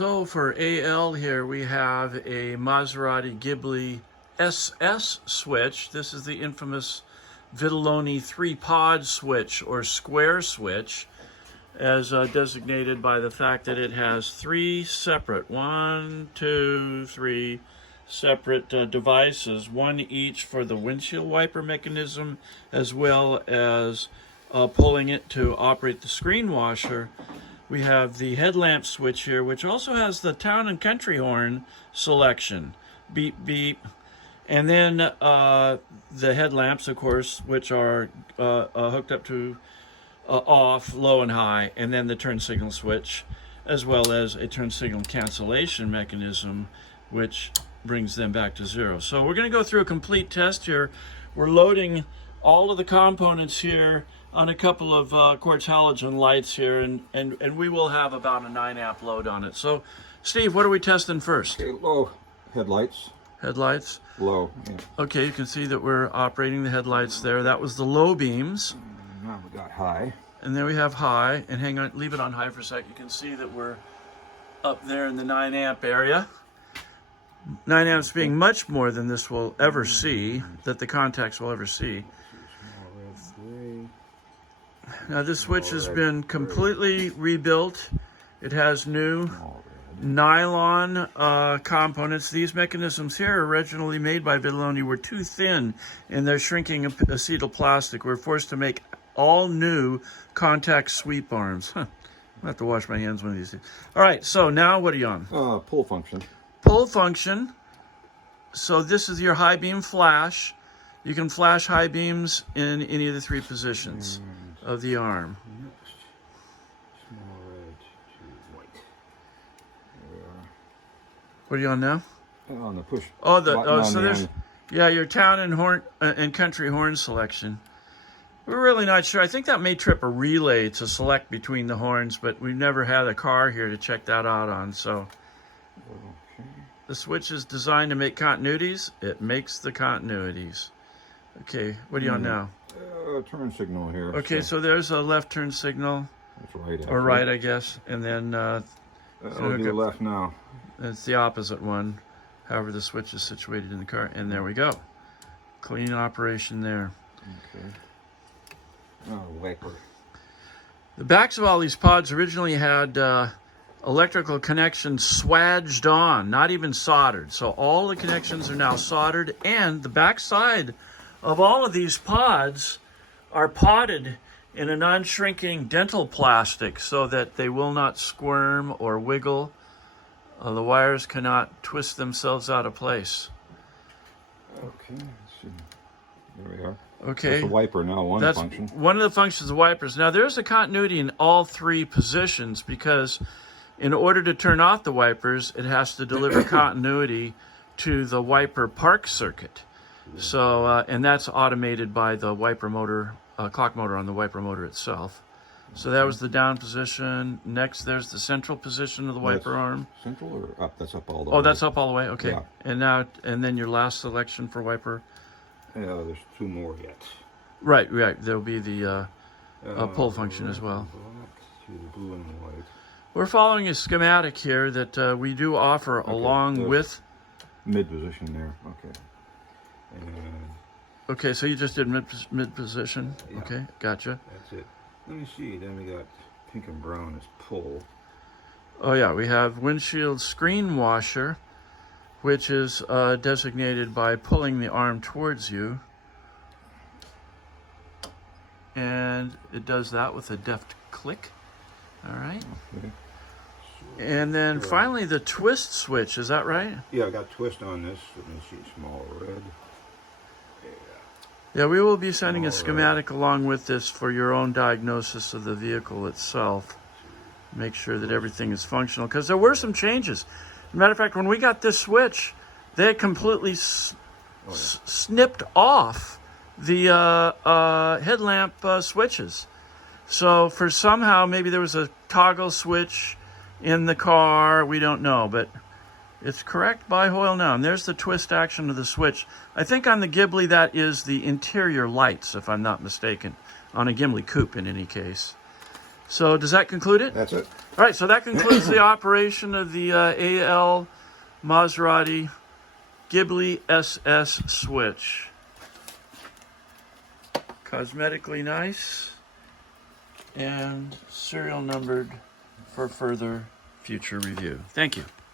So for AL here, we have a Maserati Ghibli SS switch. This is the infamous Vitaloni 3-pod switch or square switch, as designated by the fact that it has three separate, separate devices, one each for the windshield wiper mechanism, as well as pulling it to operate the screen washer. We have the headlamp switch here, which also has the town and country horn selection. Beep, beep. And then the headlamps, of course, which are hooked up to off, low, and high. And then the turn signal switch, as well as a turn signal cancellation mechanism, which brings them back to zero. So we're going to go through a complete test here. We're loading all of the components here on a couple of quartz halogen lights here, and we will have about a 9 amp load on it. So, Steve, what are we testing first? Okay, low headlights. Headlights? Low, yeah. Okay, you can see that we're operating the headlights there. That was the low beams. Now we got high. And then we have high, and hang on, leave it on high for a sec. You can see that we're up there in the 9 amp area. 9 amps being much more than this will ever see, that the contacts will ever see. Now this switch has been completely rebuilt. It has new nylon components. These mechanisms here, originally made by Vitaloni, were too thin in their shrinking acetyl plastic. We're forced to make all new contact sweep arms. Huh. I'll have to wash my hands one of these days. All right, so now what are you on? Pull function. Pull function. So this is your high beam flash. You can flash high beams in any of the three positions of the arm. Next, small red to white. There we are. What are you on now? On the push. So there's, yeah, your town and horn and country horn selection. We're really not sure. I think that may trip a relay to select between the horns, but we've never had a car here to check that out on. So Okay. the switch is designed to make continuities. It makes the continuities. Okay, what are you on now? Turn signal here. Okay, so there's a left turn signal. That's right. Or right, I guess. And then I'll do the left now. it's the opposite one, however the switch is situated in the car. And there we go. Clean operation there. Okay. Wiper. The backs of all these pods originally had electrical connections swaged on, not even soldered. So all the connections are now soldered, and the back side of all of these pods are potted in a non-shrinking dental plastic so that they will not squirm or wiggle. The wires cannot twist themselves out of place. Okay, let's see. There we are. Okay. That's the wiper now, one function. One of the functions of wipers. Now there's a continuity in all three positions because in order to turn off the wipers, it has to deliver continuity to the wiper park circuit. So, and that's automated by the wiper motor, clock motor on the wiper motor itself. So that was the down position. Next, there's the central position of the wiper arm. Central or up? That's up all the way. Oh, that's up all the way? Okay. Yeah. And then your last selection for wiper? Yeah, there's two more yet. Right. There'll be the pull function as well. Black to the blue and white. We're following a schematic here that we do offer along with... Mid position there, okay. And okay, so you just did mid position? Yeah. Okay, gotcha. that's it. Let me see, then we got pink and brown as pull. Oh yeah, we have windshield screen washer, which is designated by pulling the arm towards you. And it does that with a deft click. All right. Okay. And then finally the twist switch, is that right? Yeah, I got twist on this. Let me see, small red. Yeah, we will be sending a schematic along with this for your own diagnosis of the vehicle itself. Make sure that everything is functional, because there were some changes. As a matter of fact, when we got this switch, they had completely snipped off the headlamp switches. So for somehow, maybe there was a toggle switch in the car, we don't know, but it's correct by Hoyle now. And there's the twist action of the switch. I think on the Ghibli that is the interior lights, if I'm not mistaken. On a Ghibli coupe in any case. So does that conclude it? That's it. All right, so that concludes the operation of the AL Maserati Ghibli SS switch. Cosmetically nice and serial numbered for further future review. Thank you.